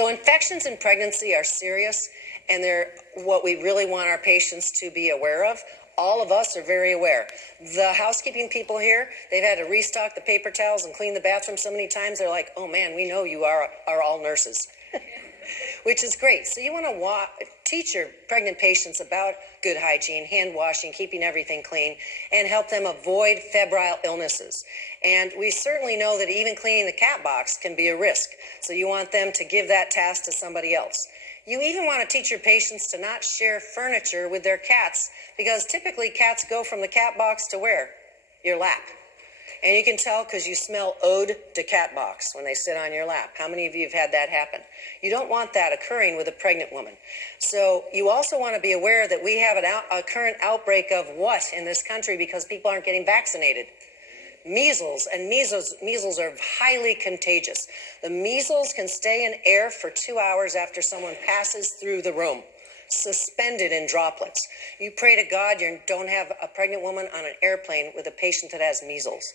So infections in pregnancy are serious, and they're what we really want our patients to be aware of. All of us are very aware. The housekeeping people here, they've had to restock the paper towels and clean the bathroom so many times. They're like, oh man, we know you are all nurses, which is great. So you want to teach your pregnant patients about good hygiene, hand washing, keeping everything clean, and help them avoid febrile illnesses. And we certainly know that even cleaning the cat box can be a risk. So you want them to give that task to somebody else. You even want to teach your patients to not share furniture with their cats, because typically cats go from the cat box to where? Your lap. And you can tell because you smell ode de cat box when they sit on your lap. How many of you have had that happen? You don't want that occurring with a pregnant woman. So you also want to be aware that we have a current outbreak of what in this country because people aren't getting vaccinated? Measles, and measles are highly contagious. The measles can stay in air for 2 hours after someone passes through the room, suspended in droplets. You pray to God you don't have a pregnant woman on an airplane with a patient that has measles.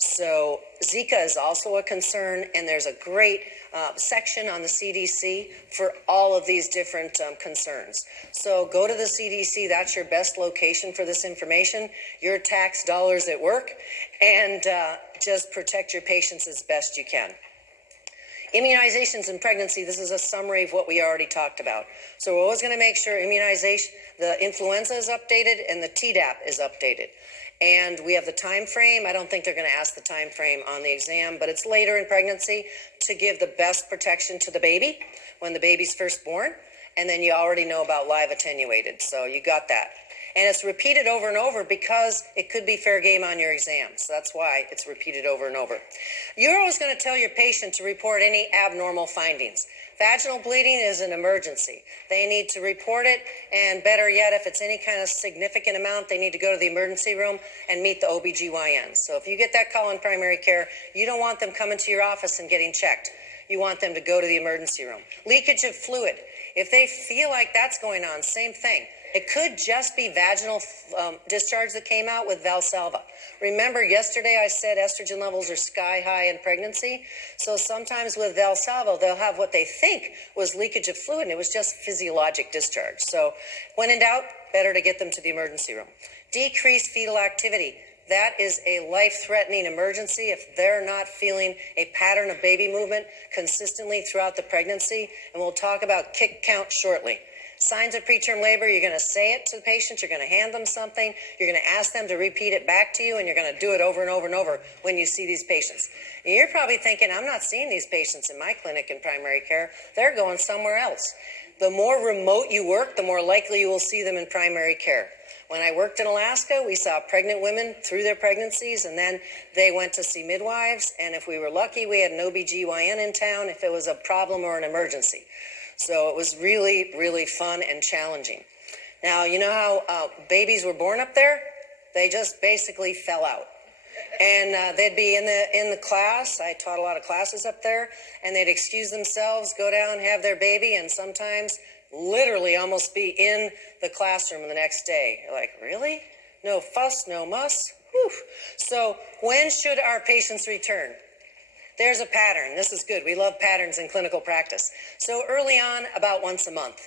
So Zika is also a concern, and there's a great section on the CDC for all of these different concerns. So go to the CDC. That's your best location for this information. Your tax dollars at work, and just protect your patients as best you can. Immunizations in pregnancy, this is a summary of what we already talked about. So we're always going to make sure immunization, the influenza is updated and the Tdap is updated. And we have the time frame. I don't think they're going to ask the time frame on the exam, but it's later in pregnancy to give the best protection to the baby when the baby's first born. And then you already know about live attenuated. So you got that. And it's repeated over and over because it could be fair game on your exam. So that's why it's repeated over and over. You're always going to tell your patient to report any abnormal findings. Vaginal bleeding is an emergency. They need to report it, and better yet, if it's any kind of significant amount, they need to go to the emergency room and meet the OBGYN. So if you get that call in primary care, you don't want them coming to your office and getting checked. You want them to go to the emergency room. Leakage of fluid. If they feel like that's going on, same thing. It could just be vaginal discharge that came out with Valsalva. Remember, yesterday I said estrogen levels are sky high in pregnancy. So sometimes with Valsalva, they'll have what they think was leakage of fluid, and it was just physiologic discharge. So when in doubt, better to get them to the emergency room. Decreased fetal activity. That is a life-threatening emergency if they're not feeling a pattern of baby movement consistently throughout the pregnancy. And we'll talk about kick count shortly. Signs of preterm labor, you're going to say it to the patient, you're going to hand them something, you're going to ask them to repeat it back to you, and you're going to do it over and over and over when you see these patients. And you're probably thinking, I'm not seeing these patients in my clinic in primary care. They're going somewhere else. The more remote you work, the more likely you will see them in primary care. When I worked in Alaska, we saw pregnant women through their pregnancies, and then they went to see midwives, and if we were lucky, we had an OBGYN in town if it was a problem or an emergency. So it was really, really fun and challenging. Now, you know how babies were born up there? They just basically fell out. And they'd be in the class. I taught a lot of classes up there, and they'd excuse themselves, go down, have their baby, and sometimes literally almost be in the classroom the next day. You're like, really? No fuss, no muss? Whew. So when should our patients return? There's a pattern. This is good. We love patterns in clinical practice. So early on, about once a month.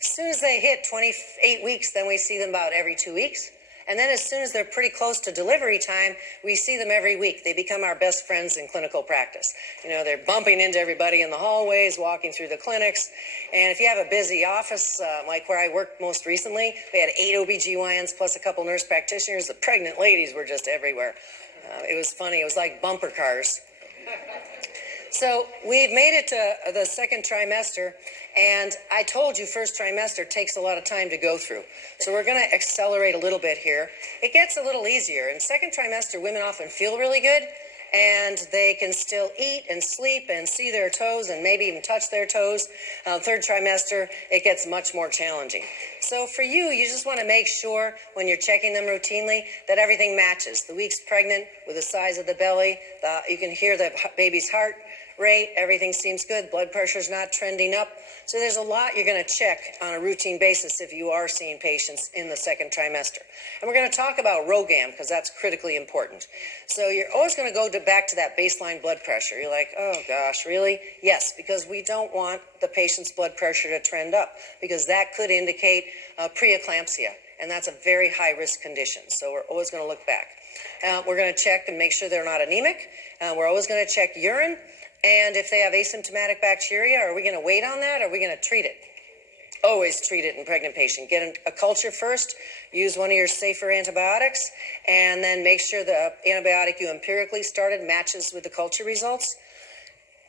As soon as they hit 28 weeks, then we see them about every 2 weeks. And then as soon as they're pretty close to delivery time, we see them every week. They become our best friends in clinical practice. You know, they're bumping into everybody in the hallways, walking through the clinics. And if you have a busy office, like where I worked most recently, we had 8 OBGYNs plus a couple nurse practitioners. The pregnant ladies were just everywhere. It was funny. It was like bumper cars. So we've made it to the second trimester, and I told you first trimester takes a lot of time to go through. So we're going to accelerate a little bit here. It gets a little easier. In second trimester, women often feel really good, and they can still eat and sleep and see their toes and maybe even touch their toes. Third trimester, it gets much more challenging. So for you, you just want to make sure when you're checking them routinely that everything matches. The week's pregnant with the size of the belly. You can hear the baby's heart rate, everything seems good. Blood pressure's not trending up. So there's a lot you're going to check on a routine basis if you are seeing patients in the second trimester. And we're going to talk about RhoGAM because that's critically important. So you're always going to go back to that baseline blood pressure. You're like, oh gosh, really? Yes, because we don't want the patient's blood pressure to trend up because that could indicate preeclampsia. And that's a very high-risk condition. So we're always going to look back. We're going to check and make sure they're not anemic. We're always going to check urine. And if they have asymptomatic bacteria, are we going to wait on that? Or are we going to treat it? Always treat it in pregnant patient. Get a culture first. Use one of your safer antibiotics. And then make sure the antibiotic you empirically started matches with the culture results.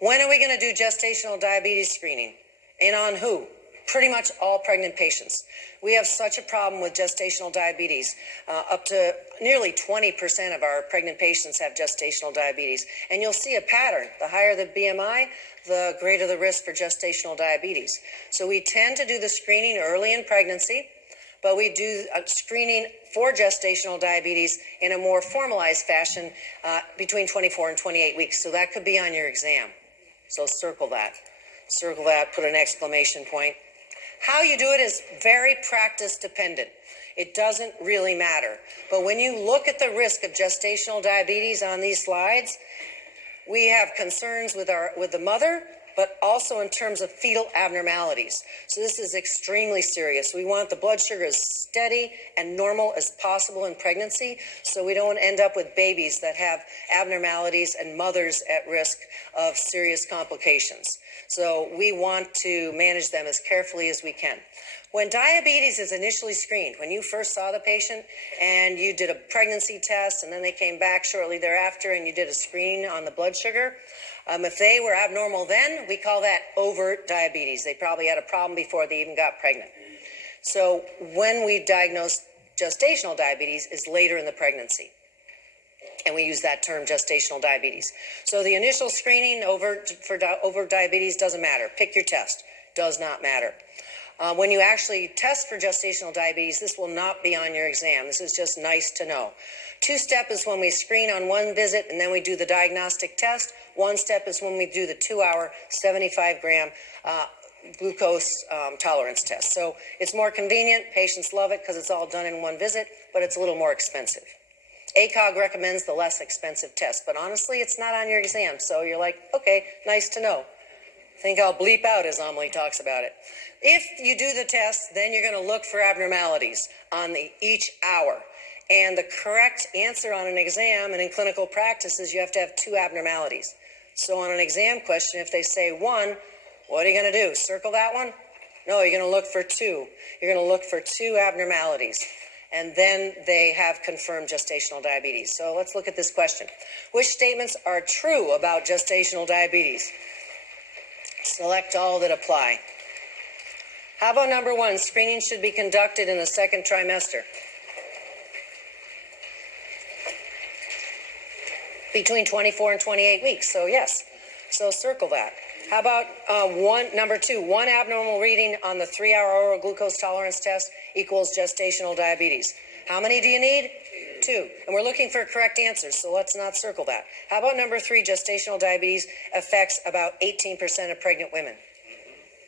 When are we going to do gestational diabetes screening? And on who? Pretty much all pregnant patients. We have such a problem with gestational diabetes. Up to nearly 20% of our pregnant patients have gestational diabetes. And you'll see a pattern. The higher the BMI, the greater the risk for gestational diabetes. So we tend to do the screening early in pregnancy, but we do screening for gestational diabetes in a more formalized fashion between 24 and 28 weeks. So that could be on your exam. So circle that. Circle that, put an exclamation point. How you do it is very practice dependent. It doesn't really matter. But when you look at the risk of gestational diabetes on these slides, we have concerns with the mother, but also in terms of fetal abnormalities. So this is extremely serious. We want the blood sugar as steady and normal as possible in pregnancy, so we don't end up with babies that have abnormalities and mothers at risk of serious complications. So we want to manage them as carefully as we can. When diabetes is initially screened, when you first saw the patient and you did a pregnancy test and then they came back shortly thereafter and you did a screen on the blood sugar, if they were abnormal then, we call that overt diabetes. They probably had a problem before they even got pregnant. So when we diagnose gestational diabetes is later in the pregnancy. And we use that term gestational diabetes. So the initial screening over diabetes doesn't matter. Pick your test. Does not matter. When you actually test for gestational diabetes, this will not be on your exam. This is just nice to know. Two-step is when we screen on one visit and then we do the diagnostic test. One step is when we do the 2-hour 75-gram glucose tolerance test. So it's more convenient. Patients love it because it's all done in one visit, but it's a little more expensive. ACOG recommends the less expensive test, but honestly, it's not on your exam. So you're like, okay, nice to know. I think I'll bleep out as Amelie talks about it. If you do the test, then you're going to look for abnormalities on each hour. And the correct answer on an exam and in clinical practice is you have to have 2 abnormalities. So on an exam question, if they say 1, what are you going to do? Circle that one? No, you're going to look for 2. You're going to look for 2 abnormalities. And then they have confirmed gestational diabetes. So let's look at this question. Which statements are true about gestational diabetes? Select all that apply. How about number 1? Screening should be conducted in the second trimester. Between 24 and 28 weeks, so yes. So circle that. How about number 2, 1 abnormal reading on the 3-hour oral glucose tolerance test equals gestational diabetes. How many do you need? 2. And we're looking for correct answers, so let's not circle that. How about number 3, gestational diabetes affects about 18% of pregnant women?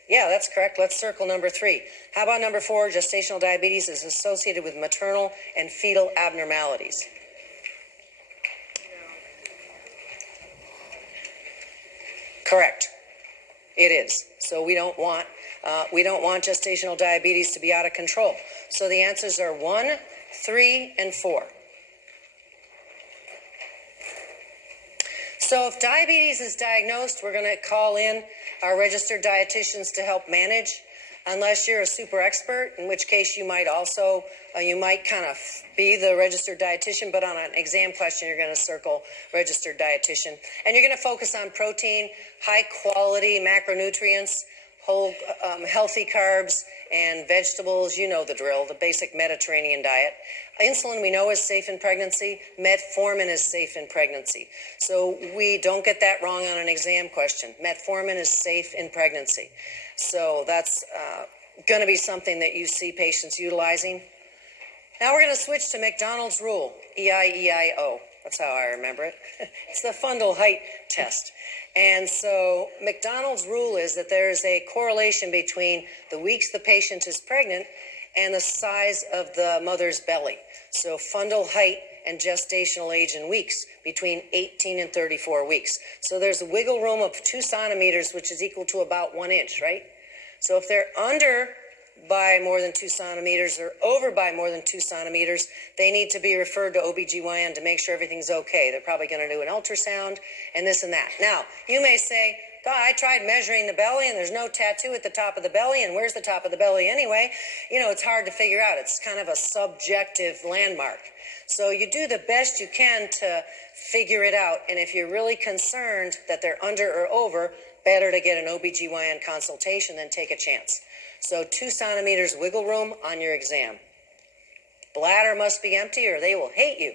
Yeah, that's correct. Let's circle number 3. How about number 4, gestational diabetes is associated with maternal and fetal abnormalities? Correct. It is. So we don't want gestational diabetes to be out of control. So the answers are 1, 3, and 4. So if diabetes is diagnosed, we're going to call in our registered dietitians to help manage, unless you're a super expert, in which case you might also, you might kind of be the registered dietitian, but on an exam question, you're going to circle registered dietitian. And you're going to focus on protein, high quality macronutrients, whole healthy carbs, and vegetables. You know the drill, the basic Mediterranean diet. Insulin we know is safe in pregnancy. Metformin is safe in pregnancy. So we don't get that wrong on an exam question. Metformin is safe in pregnancy. So that's going to be something that you see patients utilizing. Now we're going to switch to McDonald's rule, EIEIO. That's how I remember it. It's the fundal height test. And so McDonald's rule is that there's a correlation between the weeks the patient is pregnant and the size of the mother's belly. So fundal height and gestational age in weeks between 18 and 34 weeks. So there's a wiggle room of 2 centimeters, which is equal to about 1 inch, right? So if they're under by more than 2 centimeters or over by more than 2 centimeters, they need to be referred to OBGYN to make sure everything's okay. They're probably going to do an ultrasound and this and that. Now, you may say, God, I tried measuring the belly and there's no tattoo at the top of the belly, and where's the top of the belly anyway? You know, it's hard to figure out. It's kind of a subjective landmark. So you do the best you can to figure it out, and if you're really concerned that they're under or over, better to get an OBGYN consultation than take a chance. So 2 centimeters wiggle room on your exam. Bladder must be empty or they will hate you.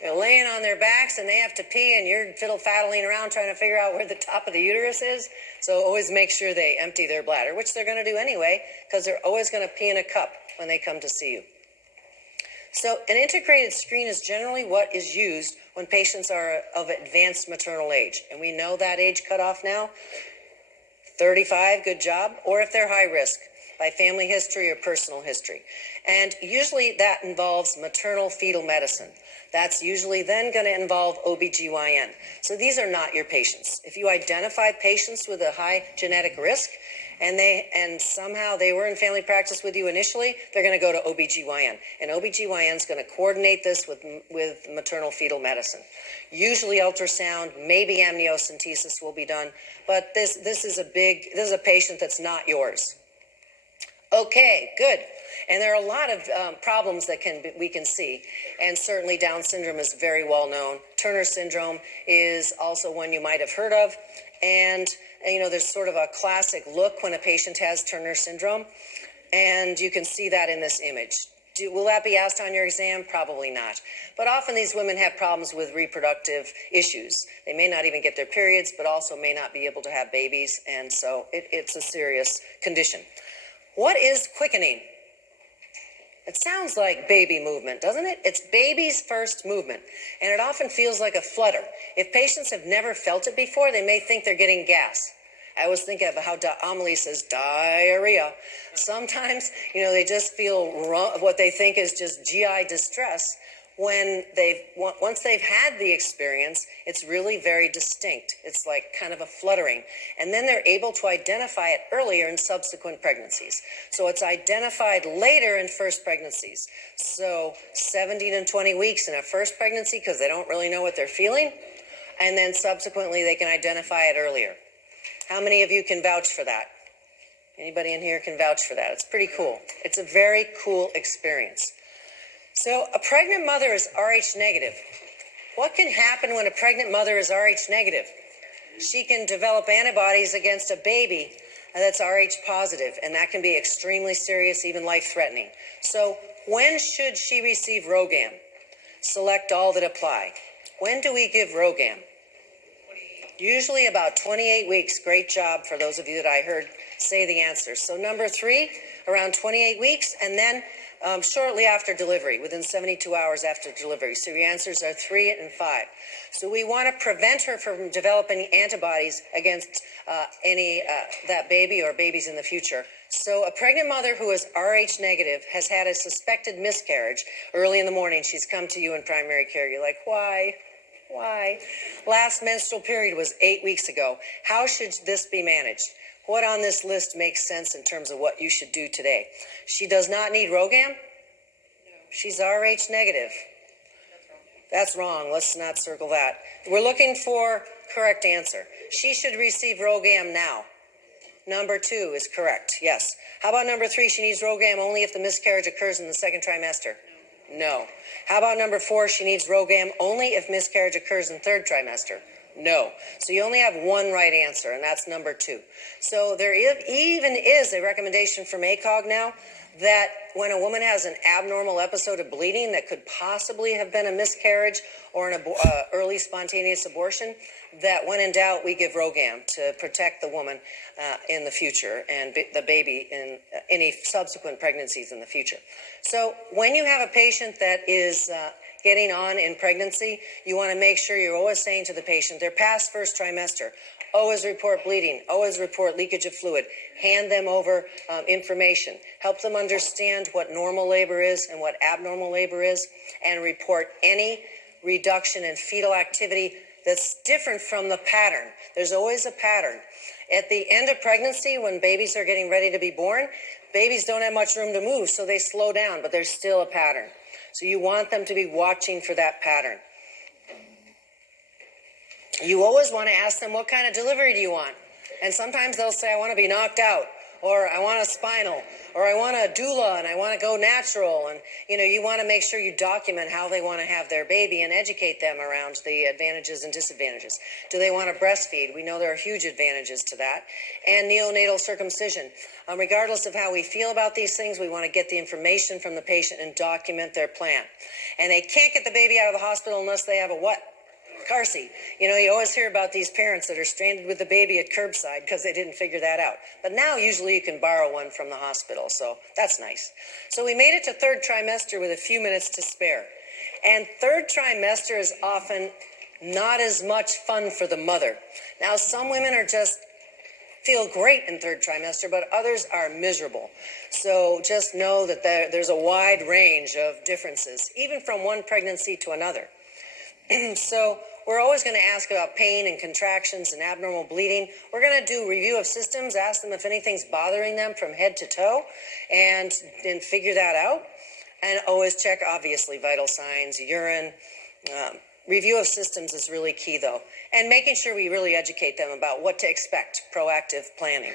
They're laying on their backs and they have to pee and you're fiddle-faddling around trying to figure out where the top of the uterus is. So always make sure they empty their bladder, which they're going to do anyway, because they're always going to pee in a cup when they come to see you. So an integrated screen is generally what is used when patients are of advanced maternal age. And we know that age cutoff now. 35, good job. Or if they're high risk, by family history or personal history. And usually that involves maternal fetal medicine. That's usually then going to involve OBGYN. So these are not your patients. If you identify patients with a high genetic risk and somehow they were in family practice with you initially, they're going to go to OBGYN. And OBGYN is going to coordinate this with maternal fetal medicine. Usually ultrasound, maybe amniocentesis will be done, but this is a patient that's not yours. Okay, good. And there are a lot of problems that we can see, and certainly Down syndrome is very well known. Turner syndrome is also one you might have heard of, and you know there's sort of a classic look when a patient has Turner syndrome, and you can see that in this image. Will that be asked on your exam? Probably not. But often these women have problems with reproductive issues. They may not even get their periods, but also may not be able to have babies, and so it's a serious condition. What is quickening? It sounds like baby movement, doesn't it? It's baby's first movement, and it often feels like a flutter. If patients have never felt it before, they may think they're getting gas. I always think of how Amelie says diarrhea. Sometimes, you know, they just feel what they think is just GI distress. Once they've had the experience, it's really very distinct. It's like kind of a fluttering. And then they're able to identify it earlier in subsequent pregnancies. So it's identified later in first pregnancies. So 17 and 20 weeks in a first pregnancy because they don't really know what they're feeling. And then subsequently they can identify it earlier. How many of you can vouch for that? Anybody in here can vouch for that? It's pretty cool. It's a very cool experience. So a pregnant mother is Rh negative. What can happen when a pregnant mother is Rh negative? She can develop antibodies against a baby that's Rh positive, and that can be extremely serious, even life-threatening. So when should she receive RhoGAM? Select all that apply. When do we give RhoGAM? Usually about 28 weeks. Great job for those of you that I heard say the answers. So number 3, around 28 weeks, and then shortly after delivery, within 72 hours after delivery. So your answers are 3 and 5. So we want to prevent her from developing antibodies against that baby or babies in the future. So a pregnant mother who is Rh negative has had a suspected miscarriage. Early in the morning, she's come to you in primary care. You're like, why? Why? Last menstrual period was 8 weeks ago. How should this be managed? What on this list makes sense in terms of what you should do today? She does not need RhoGAM? No. She's Rh negative. That's wrong. Let's not circle that. We're looking for correct answer. She should receive RhoGAM now. Number 2 is correct, yes. How about number 3? She needs RhoGAM only if the miscarriage occurs in the second trimester. No. How about number 4? She needs RhoGAM only if miscarriage occurs in third trimester. No. So you only have one right answer, and that's number 2. So there even is a recommendation from ACOG now that when a woman has an abnormal episode of bleeding that could possibly have been a miscarriage or an early spontaneous abortion, that when in doubt, we give RhoGAM to protect the woman in the future and the baby in any subsequent pregnancies in the future. So when you have a patient that is getting on in pregnancy, you want to make sure you're always saying to the patient, they're past first trimester, always report bleeding, always report leakage of fluid, hand them over information, help them understand what normal labor is and what abnormal labor is, and report any reduction in fetal activity that's different from the pattern. There's always a pattern. At the end of pregnancy, when babies are getting ready to be born, babies don't have much room to move, so they slow down, but there's still a pattern. So you want them to be watching for that pattern. You always want to ask them, what kind of delivery do you want? And sometimes they'll say, I want to be knocked out, or I want a spinal, or I want a doula, and I want to go natural. And, you want to make sure you document how they want to have their baby and educate them around the advantages and disadvantages. Do they want to breastfeed? We know there are huge advantages to that. And neonatal circumcision. Regardless of how we feel about these things, we want to get the information from the patient and document their plan. And they can't get the baby out of the hospital unless they have a what? Car seat. You always hear about these parents that are stranded with the baby at curbside because they didn't figure that out. But now usually you can borrow one from the hospital, so that's nice. So we made it to third trimester with a few minutes to spare. And third trimester is often not as much fun for the mother. Now, some women feel great in third trimester, but others are miserable. So just know that there's a wide range of differences, even from one pregnancy to another. So we're always going to ask about pain and contractions and abnormal bleeding. We're going to do review of systems, ask them if anything's bothering them from head to toe, and figure that out. And always check, obviously, vital signs, urine. Review of systems is really key, though. And making sure we really educate them about what to expect, proactive planning.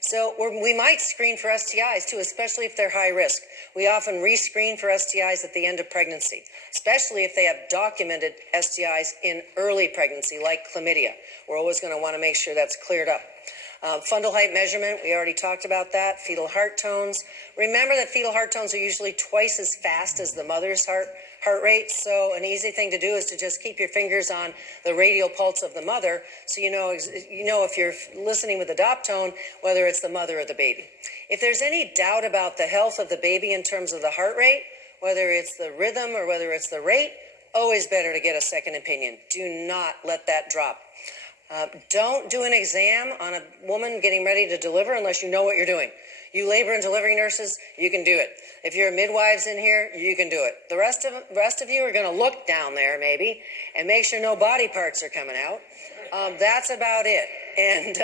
So we might screen for STIs, too, especially if they're high risk. We often rescreen for STIs at the end of pregnancy, especially if they have documented STIs in early pregnancy, like chlamydia. We're always going to want to make sure that's cleared up. Fundal height measurement, we already talked about that. Fetal heart tones. Remember that fetal heart tones are usually twice as fast as the mother's heart rate. So an easy thing to do is to just keep your fingers on the radial pulse of the mother, so you know if you're listening with the Doptone, whether it's the mother or the baby. If there's any doubt about the health of the baby in terms of the heart rate, whether it's the rhythm or whether it's the rate, always better to get a second opinion. Do not let that drop. Don't do an exam on a woman getting ready to deliver unless you know what you're doing. You labor and delivery nurses, you can do it. If you're midwives in here, you can do it. The rest of you are going to look down there maybe and make sure no body parts are coming out. That's about it. And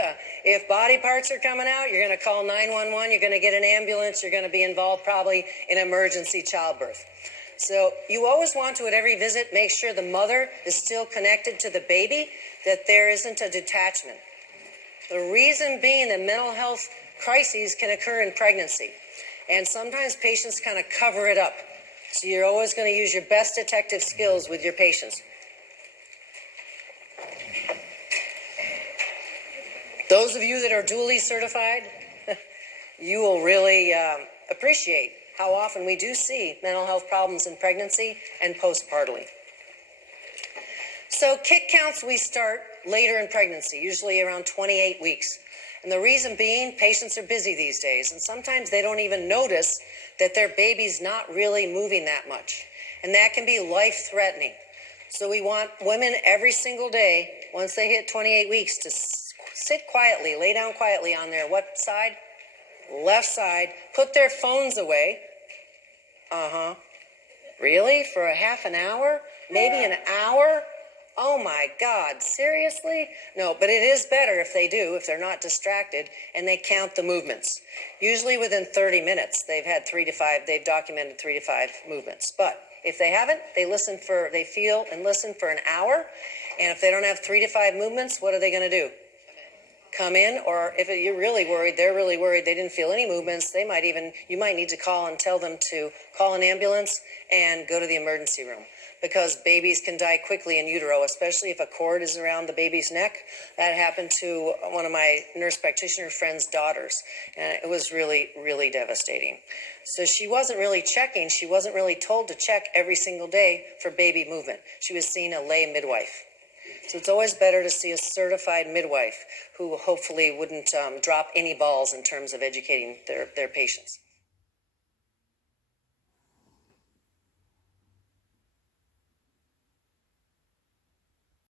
if body parts are coming out, you're going to call 911, you're going to get an ambulance, you're going to be involved probably in emergency childbirth. So you always want to, at every visit, make sure the mother is still connected to the baby, that there isn't a detachment. The reason being that mental health crises can occur in pregnancy, and sometimes patients kind of cover it up. So you're always going to use your best detective skills with your patients. Those of you that are dually certified, you will really appreciate how often we do see mental health problems in pregnancy and postpartally. So kick counts we start later in pregnancy, usually around 28 weeks. And the reason being, patients are busy these days, and sometimes they don't even notice that their baby's not really moving that much. And that can be life-threatening. So we want women every single day, once they hit 28 weeks, to sit quietly, lay down quietly on their what side? Left side. Put their phones away. Really? For a half an hour? Maybe an hour? Oh my God, seriously? No, but it is better if they do, if they're not distracted, and they count the movements. Usually within 30 minutes, they've documented 3 to 5 movements. But if they haven't, they feel and listen for an hour, and if they don't have 3 to 5 movements, what are they gonna do? Come in, or if you're really worried, they're really worried, they didn't feel any movements, you might need to call and tell them to call an ambulance and go to the emergency room, because babies can die quickly in utero, especially if a cord is around the baby's neck. That happened to one of my nurse practitioner friend's daughters, and it was really, really devastating. So she wasn't really checking, she wasn't really told to check every single day for baby movement. She was seeing a lay midwife. So it's always better to see a certified midwife who hopefully wouldn't drop any balls in terms of educating their patients.